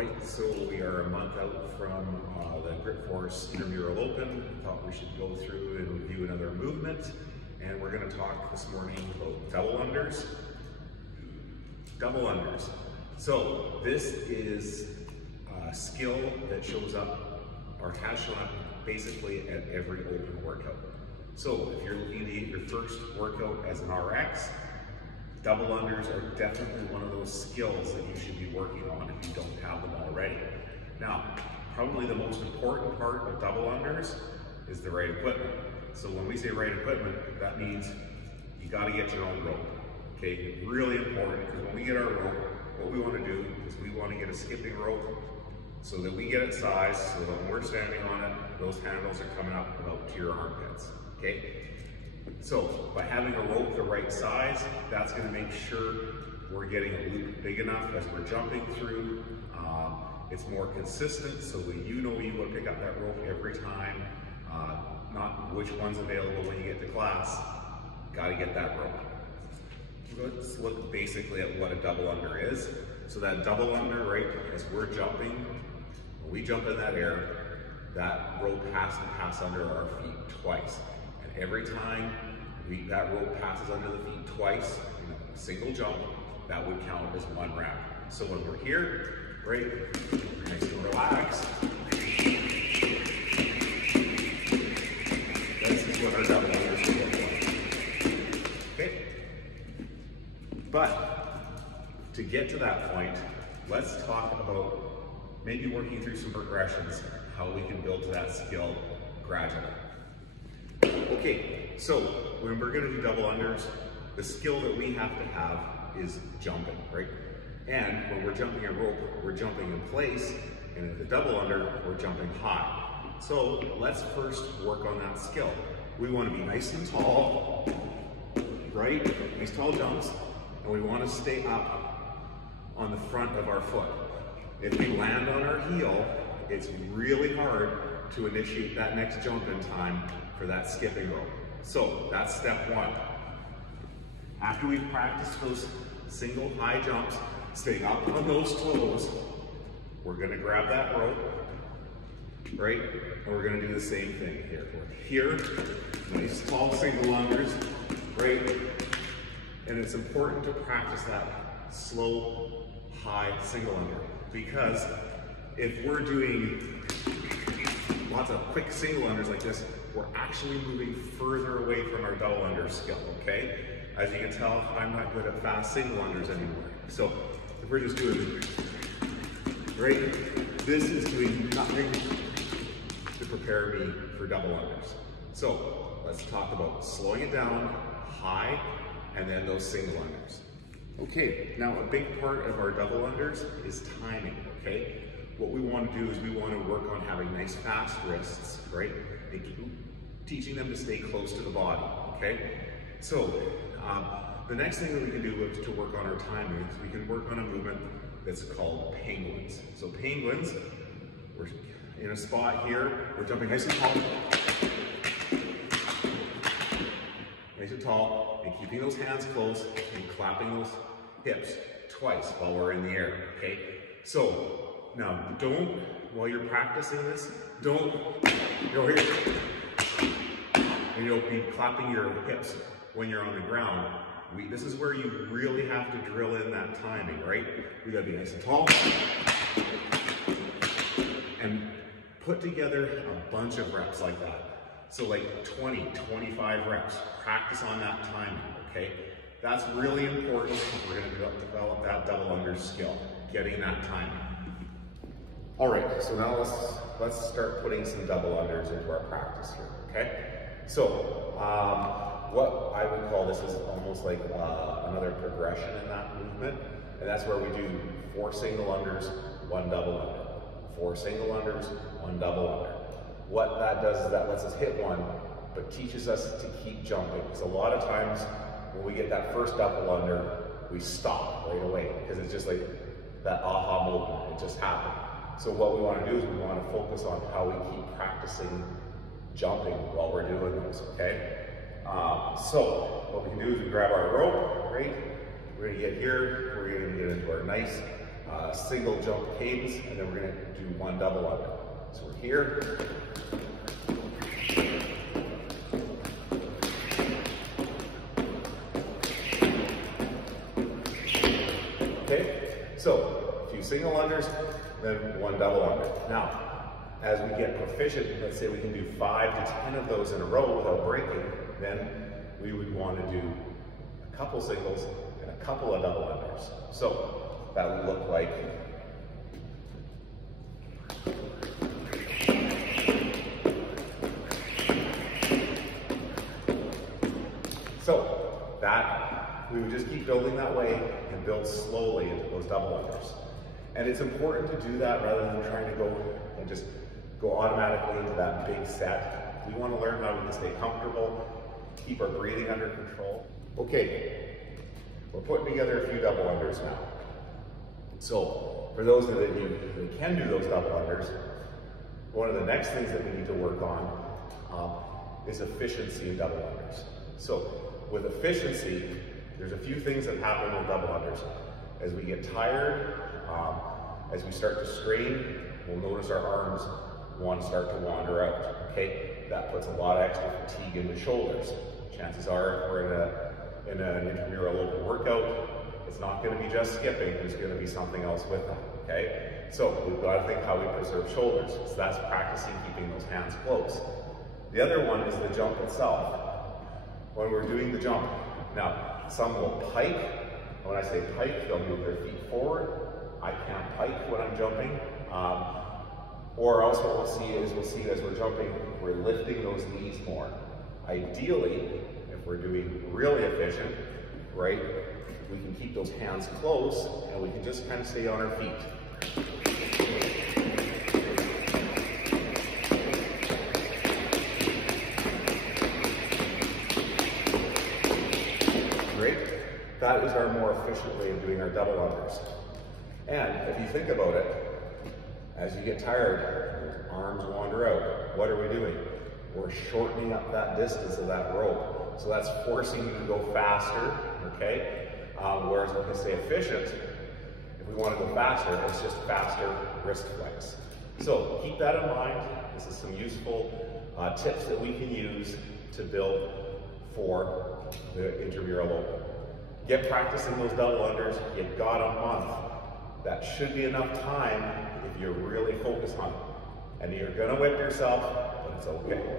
right, so we are a month out from the Grip Force Intramural Open. I thought we should go through and review another movement, and we're going to talk this morning about double unders. Double unders. So this is a skill that shows up or attached on basically at every open workout. So if you're looking to get your first workout as an RX, double unders are definitely one of those skills that you should be working on if you don't have them already. Now, probably the most important part of double unders is the right equipment. So when we say right equipment, that means you got to get your own rope. Okay, really important, because when we get our rope, what we want to do is we want to get a skipping rope so that we get it sized so that when we're standing on it, those handles are coming up about to your armpits. Okay. So by having a rope the right size, that's going to make sure we're getting a loop big enough as we're jumping through. It's more consistent, so that you know you want to pick up that rope every time, not which one's available when you get to class. Got to get that rope. Let's look basically at what a double under is. So that double under, right, as we're jumping, when we jump in that air, that rope has to pass under our feet twice. And every time that rope passes under the feet twice, in a single jump, that would count as one rep. So when we're here, right, nice and relaxed. This is what our double unders look like. Okay? But to get to that point, let's talk about maybe working through some progressions, how we can build to that skill gradually. Okay, so when we're going to do double unders, the skill that we have to have is jumping, right? And when we're jumping a rope, we're jumping in place, and at the double under, we're jumping high. So let's first work on that skill. We want to be nice and tall, right? Nice tall jumps, and we want to stay up on the front of our foot. If we land on our heel, it's really hard to initiate that next jump in time for that skipping rope. So that's step one. After we've practiced those single high jumps, staying up on those toes, we're gonna grab that rope, right? And we're gonna do the same thing here. We're here, nice tall single unders, right? And it's important to practice that slow, high single under, because if we're doing lots of quick single unders like this, we're actually moving further away from our double under skill, okay? As you can tell, I'm not good at fast single unders anymore. So if we're just doing, right? This is doing nothing to prepare me for double unders. So let's talk about slowing it down, high, and then those single unders. Okay, now a big part of our double unders is timing, okay? What we want to do is we want to work on having nice fast wrists, right? And teaching them to stay close to the body, okay? So the next thing that we can do to work on our timing is we can work on a movement that's called penguins. So penguins, we're in a spot here, we're jumping nice and tall. Nice and tall, and keeping those hands close and clapping those hips twice while we're in the air, okay? So now don't, while you're practicing this, don't go here. And you'll be clapping your hips when you're on the ground. This is where you really have to drill in that timing, right? We gotta be nice and tall. And put together a bunch of reps like that. So like 20, 25 reps. Practice on that timing, okay? That's really important if we're gonna develop that double under skill, getting that timing. All right, so now let's start putting some double unders into our practice here, okay? So what I would call this is almost like another progression in that movement, and that's where we do 4 single unders, 1 double under. 4 single unders, 1 double under. What that does is that lets us hit one, but teaches us to keep jumping. Because a lot of times when we get that first double under, we stop right away, because it's just like that aha moment, it just happened. So what we want to do is we want to focus on how we keep practicing jumping while we're doing this, okay? So what we can do is we grab our rope, right? We're going to get here, we're going to get into our nice single jump cadence, and then we're gonna do one double under. So we're here. Okay, so a few single unders, then one double under. Now, as we get proficient, let's say we can do 5 to 10 of those in a row without breaking, then we would want to do a couple singles and a couple of double unders. So that would look like we would just keep building that way and build slowly into those double unders. And it's important to do that rather than trying to go and just go automatically into that big set. We want to learn how we can stay comfortable, keep our breathing under control. Okay, we're putting together a few double unders now. So for those of you that can do those double unders, one of the next things that we need to work on is efficiency in double unders. So with efficiency, there's a few things that happen with double unders. As we get tired, as we start to strain, we'll notice our arms want to start to wander out, okay? That puts a lot of extra fatigue in the shoulders. Chances are, if we're in an intramural open workout, it's not going to be just skipping, there's going to be something else with that, okay? So we've got to think how we preserve shoulders. So that's practicing keeping those hands close. The other one is the jump itself. When we're doing the jump, now some will pike. When I say pike, they'll move their feet forward. I can't pike when I'm jumping. Or else what we'll see as we're jumping, we're lifting those knees more. Ideally, if we're doing really efficient, right, we can keep those hands close and we can just kind of stay on our feet. Great. That is our more efficient way of doing our double unders. And if you think about it, as you get tired, your arms wander out. What are we doing? We're shortening up that distance of that rope. So that's forcing you to go faster, okay? Whereas we can stay efficient, if we want to go faster, it's just faster wrist flex. So keep that in mind. This is some useful tips that we can use to build for the intramural open. Get practicing those double unders. You've got a month. That should be enough time if you're really focused on it. And you're gonna whip yourself, but it's okay.